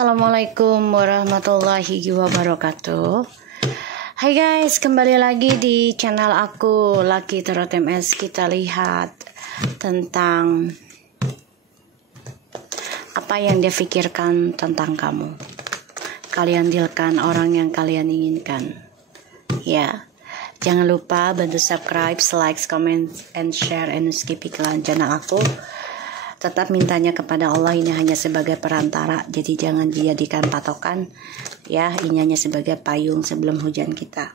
Assalamualaikum warahmatullahi wabarakatuh. Hai guys, kembali lagi di channel aku Lucky Tarot MS. Kita lihat tentang apa yang dia pikirkan tentang kamu. Kalian dealkan orang yang kalian inginkan. Ya, jangan lupa bantu subscribe, like, comment, and share, and skip iklan channel aku. Tetap mintanya kepada Allah, ini hanya sebagai perantara, jadi jangan dijadikan patokan ya, ini hanya sebagai payung sebelum hujan kita.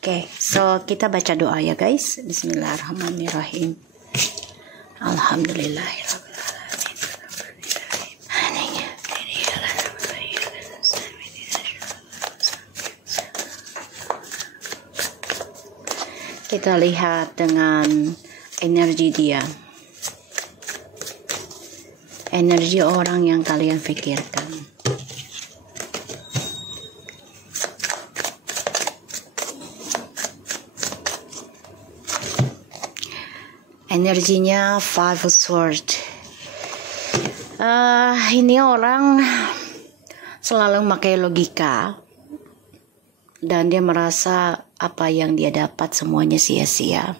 Oke, so kita baca doa ya guys. Bismillahirrahmanirrahim. Alhamdulillahirrahmanirrahim. Kita lihat dengan energi dia. Energi orang yang kalian pikirkan. Energinya Five of Swords. Ini orang selalu pakai logika dan dia merasa apa yang dia dapat semuanya sia-sia.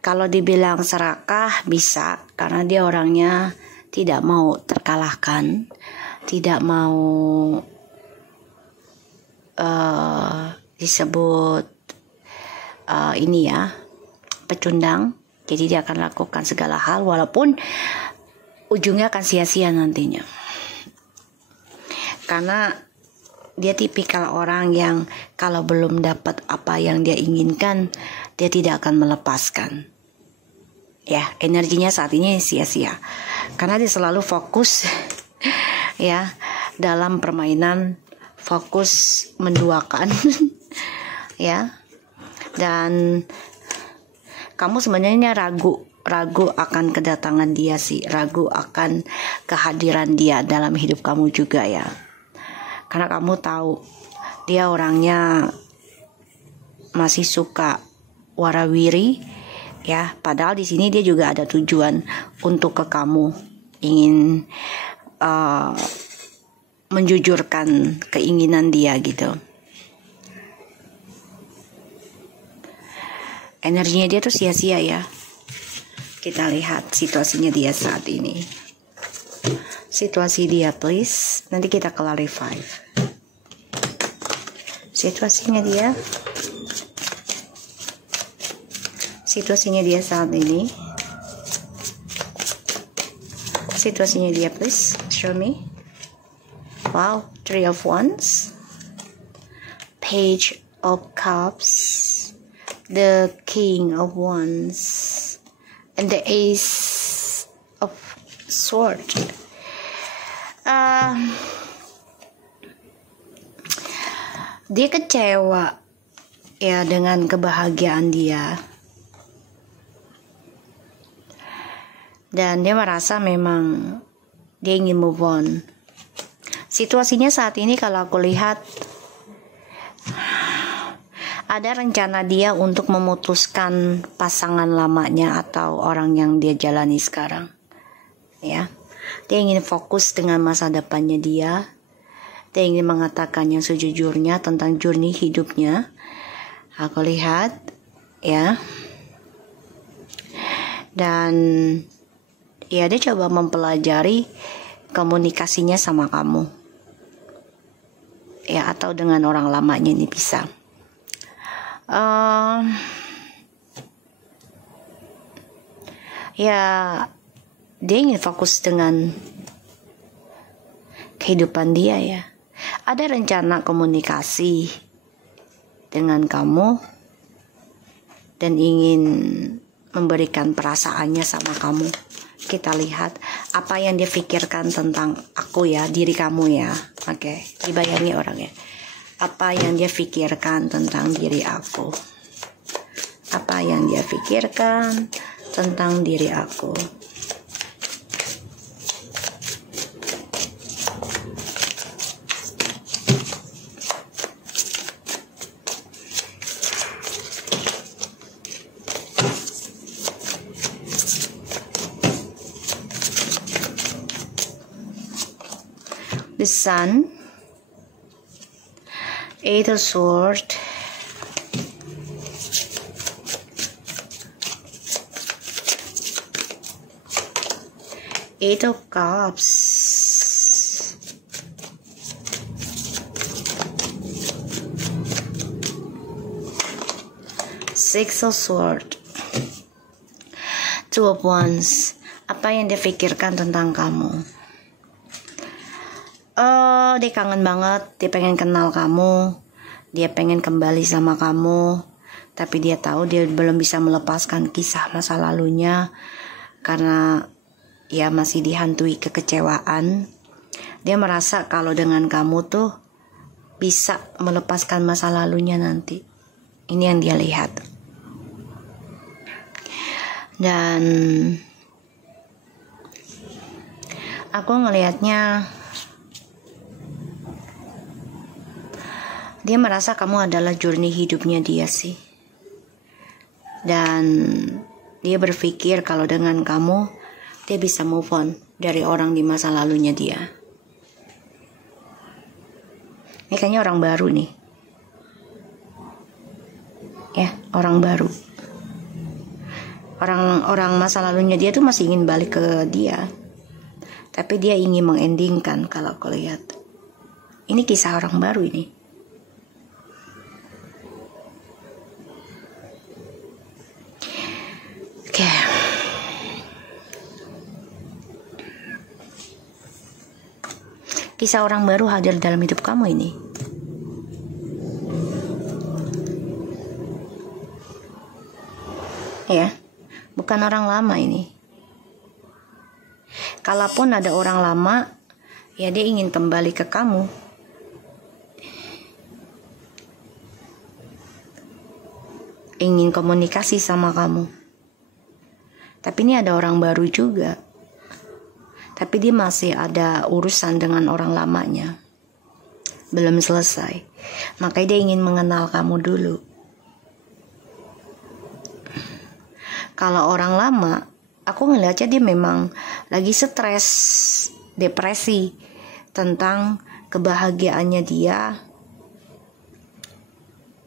Kalau dibilang serakah bisa, karena dia orangnya tidak mau terkalahkan, tidak mau disebut ini ya, pecundang. Jadi dia akan lakukan segala hal walaupun ujungnya akan sia-sia nantinya. Karena dia tipikal orang yang kalau belum dapat apa yang dia inginkan, dia tidak akan melepaskan. Ya, energinya saat ini sia-sia. Karena dia selalu fokus ya dalam permainan, fokus menduakan ya. Dan kamu sebenarnya ragu akan kedatangan dia sih, ragu akan kehadiran dia dalam hidup kamu juga ya. Karena kamu tahu dia orangnya masih suka warawiri ya, padahal di sini dia juga ada tujuan untuk ke kamu, ingin menjujurkan keinginan dia gitu. Energinya dia tuh sia-sia ya. Kita lihat situasinya dia saat ini. Situasi dia please, nanti kita clarify. Situasinya dia saat ini. Situasinya dia please, show me. Wow, Three of Wands, Page of Cups, the King of Wands, and the Ace of Swords. Dia kecewa ya dengan kebahagiaan dia, dan dia merasa memang dia ingin move on. Situasinya saat ini kalau aku lihat ada rencana dia untuk memutuskan pasangan lamanya atau orang yang dia jalani sekarang ya. Dia ingin fokus dengan masa depannya dia. Dia ingin mengatakan yang sejujurnya tentang journey hidupnya. Aku lihat ya. Dan ya dia coba mempelajari komunikasinya sama kamu. Ya, atau dengan orang lamanya ini bisa. Ya, dia ingin fokus dengan kehidupan dia ya. Ada rencana komunikasi dengan kamu dan ingin memberikan perasaannya sama kamu. Kita lihat apa yang dia pikirkan tentang aku ya, diri kamu ya. Oke, dibayangi orangnya. Apa yang dia pikirkan tentang diri aku. Apa yang dia pikirkan tentang diri aku. The Sun, Eight of Swords, Eight of Cups, Six of Swords, Two of Wands. Apa yang dia pikirkan tentang kamu? Dia kangen banget, dia pengen kenal kamu, dia pengen kembali sama kamu, tapi dia tahu dia belum bisa melepaskan kisah masa lalunya karena ya masih dihantui kekecewaan. Dia merasa kalau dengan kamu tuh bisa melepaskan masa lalunya nanti. Ini yang dia lihat. Dan aku ngelihatnya dia merasa kamu adalah journey hidupnya dia sih. Dan dia berpikir kalau dengan kamu dia bisa move on dari orang di masa lalunya dia. Ini kayaknya orang baru nih. Ya, orang baru. Orang masa lalunya dia tuh masih ingin balik ke dia. Tapi dia ingin mengendingkan kalau aku lihat. Ini kisah orang baru ini. Oke. Kisah orang baru hadir dalam hidup kamu ini. Ya, bukan orang lama ini. Kalaupun ada orang lama, ya dia ingin kembali ke kamu. Ingin komunikasi sama kamu. Tapi ini ada orang baru juga. Tapi dia masih ada urusan dengan orang lamanya. Belum selesai. Makanya dia ingin mengenal kamu dulu. Kalau orang lama, aku ngeliatnya dia memang lagi stres, depresi tentang kebahagiaannya dia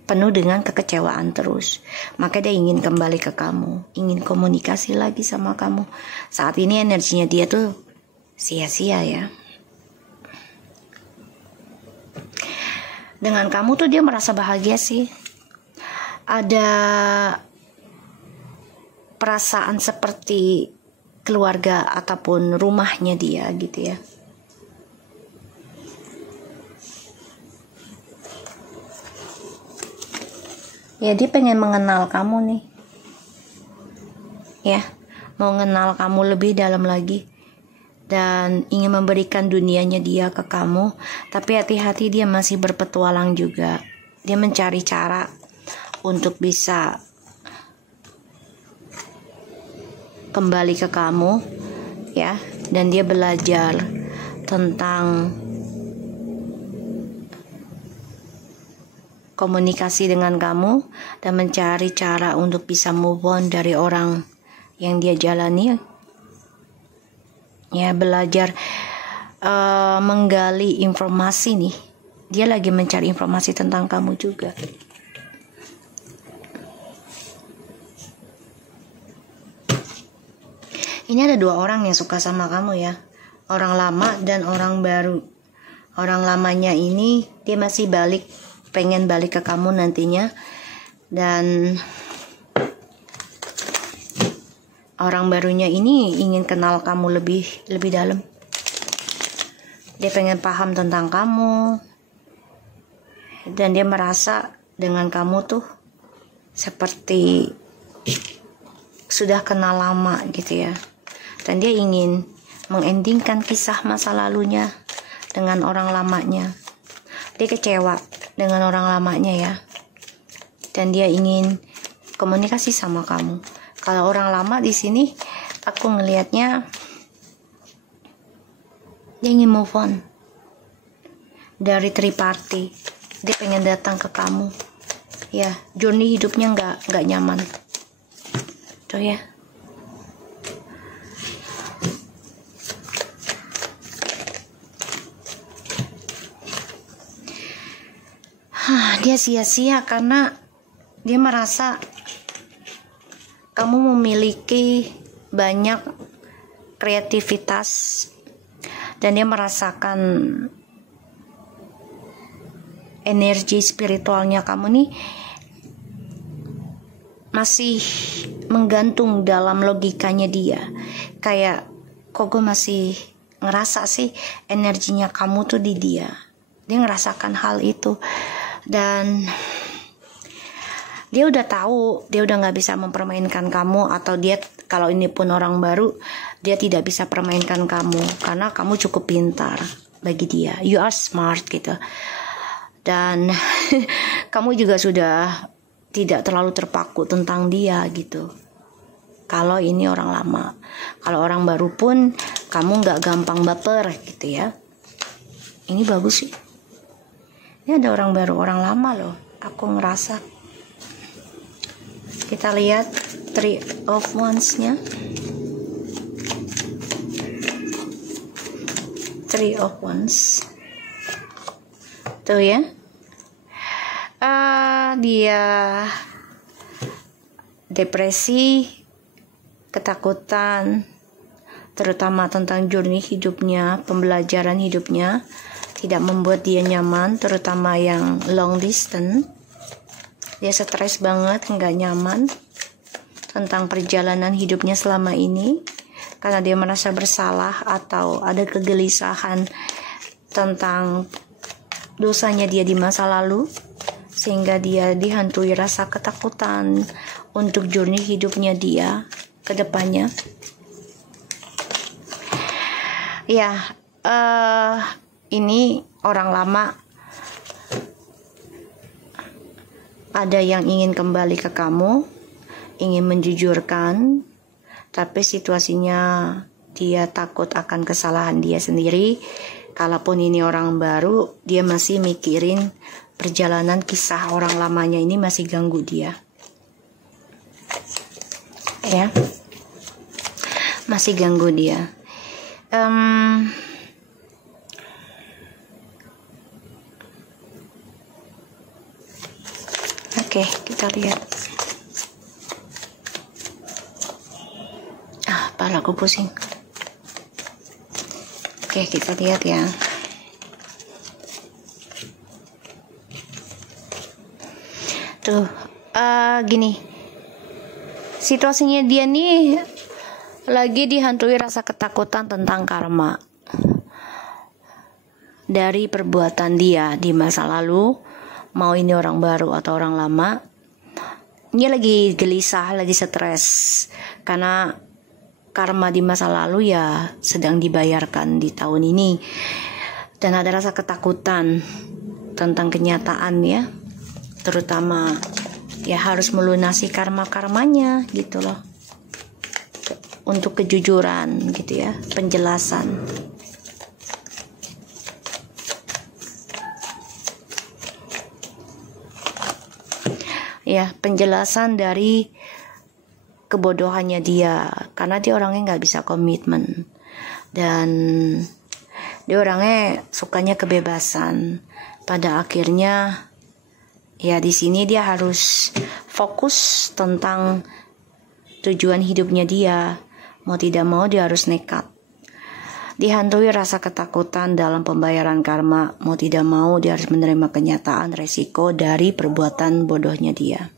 penuh dengan kekecewaan terus. Maka dia ingin kembali ke kamu, ingin komunikasi lagi sama kamu. Saat ini energinya dia tuh sia-sia ya. Dengan kamu tuh dia merasa bahagia sih. Ada perasaan seperti keluarga ataupun rumahnya dia gitu ya. Ya dia pengen mengenal kamu nih. Ya, mau mengenal kamu lebih dalam lagi. Dan ingin memberikan dunianya dia ke kamu. Tapi hati-hati dia masih berpetualang juga. Dia mencari cara untuk bisa kembali ke kamu. Ya, dan dia belajar tentang komunikasi dengan kamu. Dan mencari cara untuk bisa move on dari orang yang dia jalani. Ya, belajar menggali informasi nih. Dia lagi mencari informasi tentang kamu juga. Ini ada dua orang yang suka sama kamu ya. Orang lama dan orang baru. Orang lamanya ini dia masih pengen balik ke kamu nantinya. Dan orang barunya ini ingin kenal kamu lebih dalam. Dia pengen paham tentang kamu. Dan dia merasa dengan kamu tuh seperti sudah kenal lama gitu ya. Dan dia ingin mengendingkan kisah masa lalunya dengan orang lamanya. Dia kecewa dengan orang lamanya ya. Dan dia ingin komunikasi sama kamu. Kalau orang lama di sini, aku ngelihatnya dia ingin move on dari triparty. Dia pengen datang ke kamu. Ya, journey hidupnya nggak nyaman. Tuh ya. Dia sia-sia karena dia merasa kamu memiliki banyak kreativitas dan dia merasakan energi spiritualnya kamu nih masih menggantung dalam logikanya dia. Kayak kok gue masih ngerasa sih energinya kamu tuh di dia. Dia ngerasakan hal itu dan dia udah tahu dia udah gak bisa mempermainkan kamu, atau dia kalau ini pun orang baru dia tidak bisa permainkan kamu karena kamu cukup pintar bagi dia. You are smart gitu. Dan kamu juga sudah tidak terlalu terpaku tentang dia gitu. Kalau ini orang lama, kalau orang baru pun kamu gak gampang baper gitu ya. Ini bagus sih. Ini ada orang baru, orang lama loh. Aku ngerasa. Kita lihat Three of Wands-nya. Three of Wands. Tuh ya. Dia depresi, ketakutan, terutama tentang journey hidupnya, pembelajaran hidupnya, tidak membuat dia nyaman, terutama yang long distance. Dia stres banget, nggak nyaman tentang perjalanan hidupnya selama ini, karena dia merasa bersalah atau ada kegelisahan tentang dosanya dia di masa lalu, sehingga dia dihantui rasa ketakutan untuk journey hidupnya dia ke depannya. Ya, ini orang lama ada yang ingin kembali ke kamu, ingin menjujurkan, tapi situasinya dia takut akan kesalahan dia sendiri. Kalaupun ini orang baru, dia masih mikirin perjalanan kisah orang lamanya ini masih ganggu dia. Ya, masih ganggu dia. Oke, kita lihat. Kepalaku pusing. Oke, kita lihat ya. Tuh, gini. Situasinya dia nih lagi dihantui rasa ketakutan tentang karma dari perbuatan dia di masa lalu, mau ini orang baru atau orang lama. Dia lagi gelisah, lagi stres karena karma di masa lalu ya sedang dibayarkan di tahun ini, dan ada rasa ketakutan tentang kenyataan ya, terutama ya harus melunasi karma-karmanya gitu loh, untuk kejujuran gitu ya, penjelasan. Ya, penjelasan dari kebodohannya dia, karena dia orangnya nggak bisa komitmen dan dia orangnya sukanya kebebasan. Pada akhirnya ya di sini dia harus fokus tentang tujuan hidupnya dia. Mau tidak mau dia harus nekat. Dihantui rasa ketakutan dalam pembayaran karma. Mau tidak mau dia harus menerima kenyataan resiko dari perbuatan bodohnya dia.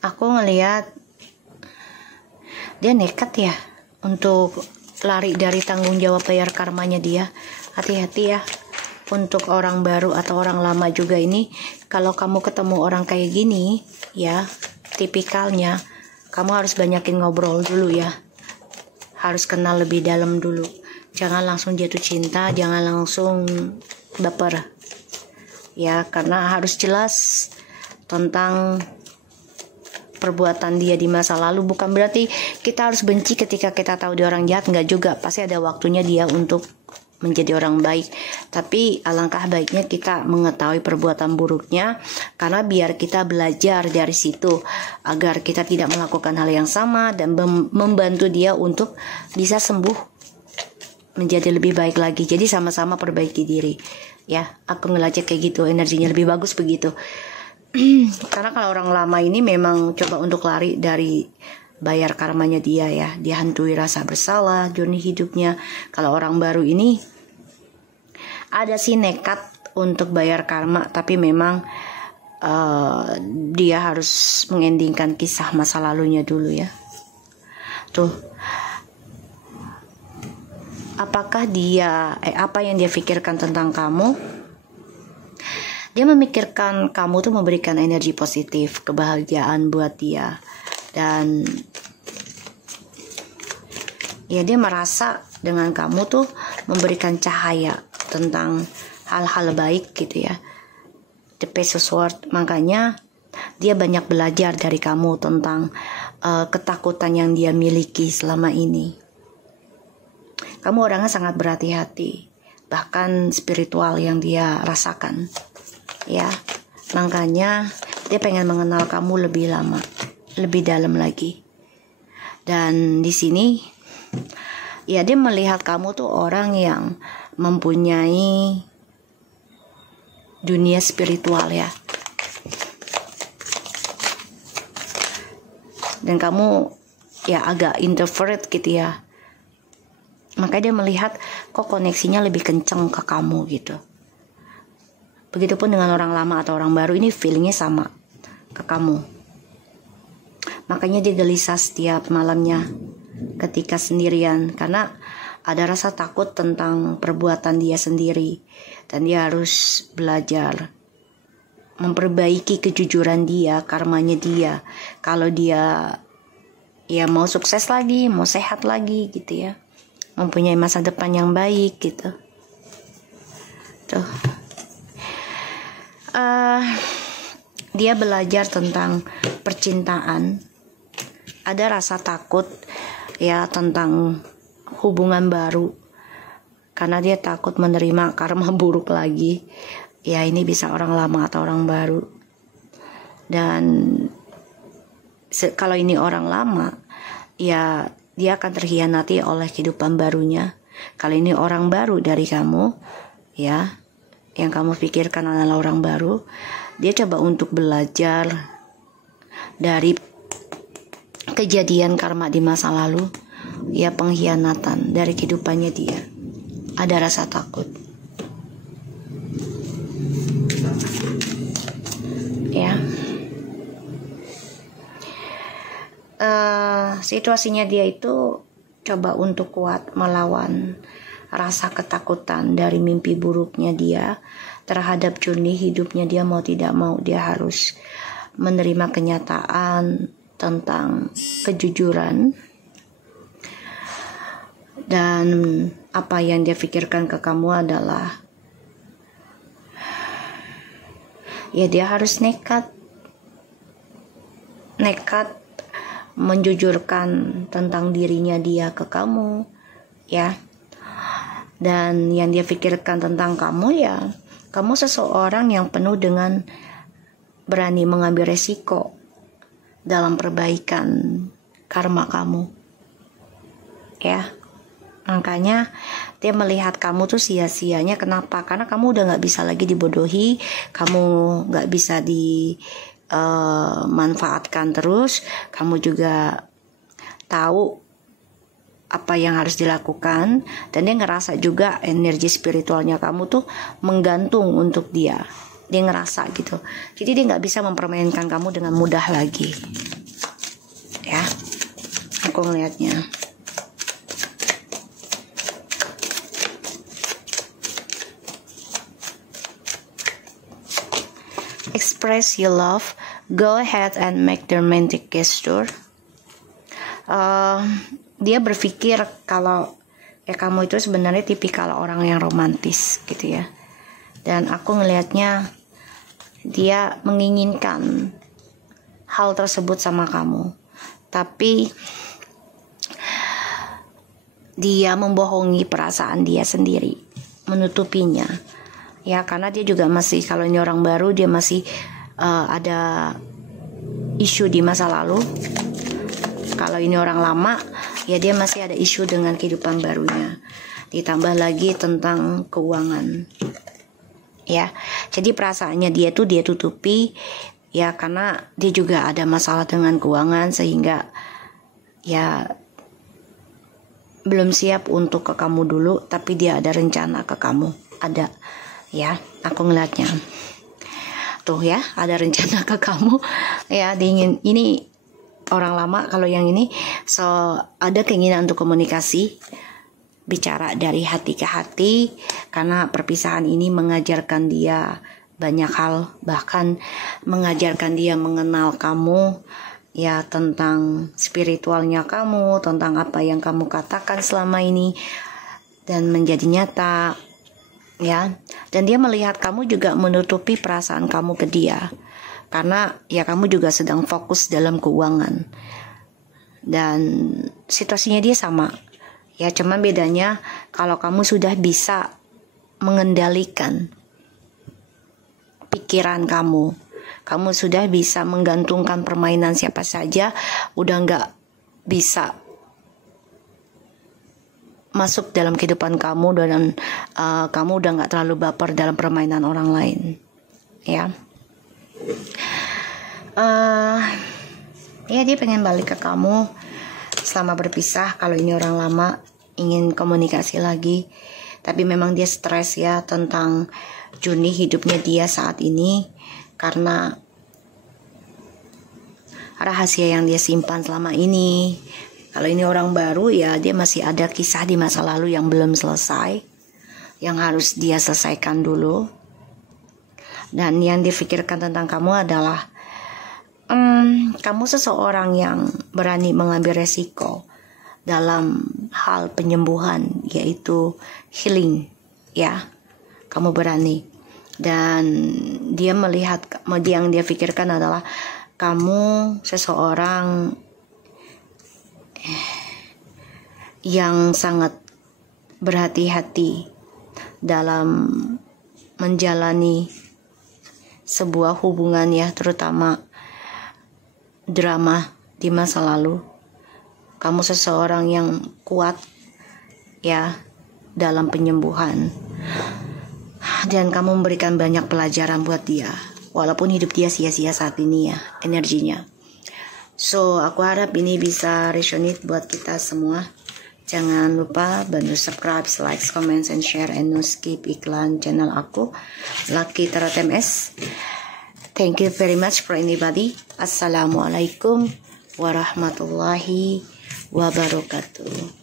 Aku ngelihat dia nekat ya untuk lari dari tanggung jawab bayar karmanya dia. Hati-hati ya untuk orang baru atau orang lama juga ini. Kalau kamu ketemu orang kayak gini ya, tipikalnya kamu harus banyakin ngobrol dulu ya. Harus kenal lebih dalam dulu. Jangan langsung jatuh cinta, jangan langsung baper. Ya, karena harus jelas tentang perbuatan dia di masa lalu. Bukan berarti kita harus benci ketika kita tahu dia orang jahat, enggak juga. Pasti ada waktunya dia untuk menjadi orang baik. Tapi alangkah baiknya kita mengetahui perbuatan buruknya, karena biar kita belajar dari situ agar kita tidak melakukan hal yang sama dan membantu dia untuk bisa sembuh menjadi lebih baik lagi. Jadi sama-sama perbaiki diri. Ya, aku ngeliatnya kayak gitu, energinya lebih bagus begitu. Karena kalau orang lama ini memang coba untuk lari dari bayar karmanya dia ya. Dia hantui rasa bersalah, journey hidupnya. Kalau orang baru ini ada sih nekat untuk bayar karma, tapi memang dia harus mengendingkan kisah masa lalunya dulu ya. Tuh, apakah apa yang dia pikirkan tentang kamu? Dia memikirkan kamu tuh memberikan energi positif, kebahagiaan buat dia. Dan ya dia merasa dengan kamu tuh memberikan cahaya tentang hal-hal baik gitu ya. The Page of Swords, makanya dia banyak belajar dari kamu tentang ketakutan yang dia miliki selama ini. Kamu orangnya sangat berhati-hati, bahkan spiritual yang dia rasakan. Ya, makanya dia pengen mengenal kamu lebih lama, lebih dalam lagi. Dan di sini, ya dia melihat kamu tuh orang yang mempunyai dunia spiritual ya. Dan kamu ya agak introvert gitu ya. Makanya dia melihat kok koneksinya lebih kenceng ke kamu gitu. Begitupun dengan orang lama atau orang baru, ini feelingnya sama ke kamu. Makanya dia gelisah setiap malamnya ketika sendirian, karena ada rasa takut tentang perbuatan dia sendiri. Dan dia harus belajar memperbaiki kejujuran dia, karmanya dia. Kalau dia ya mau sukses lagi, mau sehat lagi gitu ya, mempunyai masa depan yang baik gitu. Tuh, dia belajar tentang percintaan. Ada rasa takut ya tentang hubungan baru, karena dia takut menerima karma buruk lagi. Ya ini bisa orang lama atau orang baru. Dan kalau ini orang lama, ya dia akan terhianati oleh kehidupan barunya. Kalau ini orang baru dari kamu, ya, yang kamu pikirkan adalah orang baru, dia coba untuk belajar dari kejadian karma di masa lalu, ya pengkhianatan dari kehidupannya dia. Ada rasa takut. Ya. Situasinya dia itu coba untuk kuat melawan rasa ketakutan dari mimpi buruknya dia terhadap journey hidupnya. Dia mau tidak mau dia harus menerima kenyataan tentang kejujuran dan apa yang dia pikirkan ke kamu adalah ya dia harus nekat menjujurkan tentang dirinya dia ke kamu ya. Dan yang dia pikirkan tentang kamu ya, kamu seseorang yang penuh dengan berani mengambil resiko dalam perbaikan karma kamu ya. Makanya dia melihat kamu tuh sia-sianya. Kenapa? Karena kamu udah gak bisa lagi dibodohi, kamu gak bisa manfaatkan terus, kamu juga tahu apa yang harus dilakukan, dan dia ngerasa juga energi spiritualnya kamu tuh menggantung untuk dia. Dia ngerasa gitu. Jadi dia nggak bisa mempermainkan kamu dengan mudah lagi. Ya, aku ngelihatnya. Express your love. Go ahead and make the romantic gesture. Dia berpikir kalau ya kamu itu sebenarnya tipikal orang yang romantis gitu ya. Dan aku ngelihatnya dia menginginkan hal tersebut sama kamu, tapi dia membohongi perasaan dia sendiri, menutupinya ya, karena dia juga masih, kalau ini orang baru, dia masih ada isu di masa lalu. Kalau ini orang lama, ya dia masih ada isu dengan kehidupan barunya. ditambah lagi tentang keuangan. Ya, jadi perasaannya dia tutupi ya, karena dia juga ada masalah dengan keuangan, sehingga ya belum siap untuk ke kamu dulu, tapi dia ada rencana ke kamu. Ada ya, aku ngeliatnya tuh ya, ada rencana ke kamu ya. Diingin ini orang lama, kalau yang ini so ada keinginan untuk komunikasi, bicara dari hati ke hati, karena perpisahan ini mengajarkan dia banyak hal, bahkan mengajarkan dia mengenal kamu ya, tentang spiritualnya kamu, tentang apa yang kamu katakan selama ini dan menjadi nyata ya. Dan dia melihat kamu juga menutupi perasaan kamu ke dia, karena ya kamu juga sedang fokus dalam keuangan, dan situasinya dia sama ya, cuman bedanya kalau kamu sudah bisa mengendalikan pikiran kamu sudah bisa menggantungkan permainan siapa saja, udah nggak bisa masuk dalam kehidupan kamu, dan kamu udah nggak terlalu baper dalam permainan orang lain ya. Ya dia pengen balik ke kamu selama berpisah. Kalau ini orang lama ingin komunikasi lagi, tapi memang dia stres ya tentang journey hidupnya dia saat ini, karena rahasia yang dia simpan selama ini. Kalau ini orang baru ya, dia masih ada kisah di masa lalu yang belum selesai, yang harus dia selesaikan dulu. Dan yang difikirkan tentang kamu adalah kamu seseorang yang berani mengambil resiko dalam hal penyembuhan, yaitu healing ya. Kamu berani, dan dia melihat, yang dia pikirkan adalah kamu seseorang yang sangat berhati-hati dalam menjalani sebuah hubungan ya, terutama drama di masa lalu. Kamu seseorang yang kuat ya dalam penyembuhan, dan kamu memberikan banyak pelajaran buat dia, walaupun hidup dia sia-sia saat ini ya, energinya. So aku harap ini bisa resonate buat kita semua. Jangan lupa bantu subscribe, like, comment, and share, and no skip iklan channel aku, Lucky Tarot MS. Thank you very much for anybody. Assalamualaikum warahmatullahi wabarakatuh.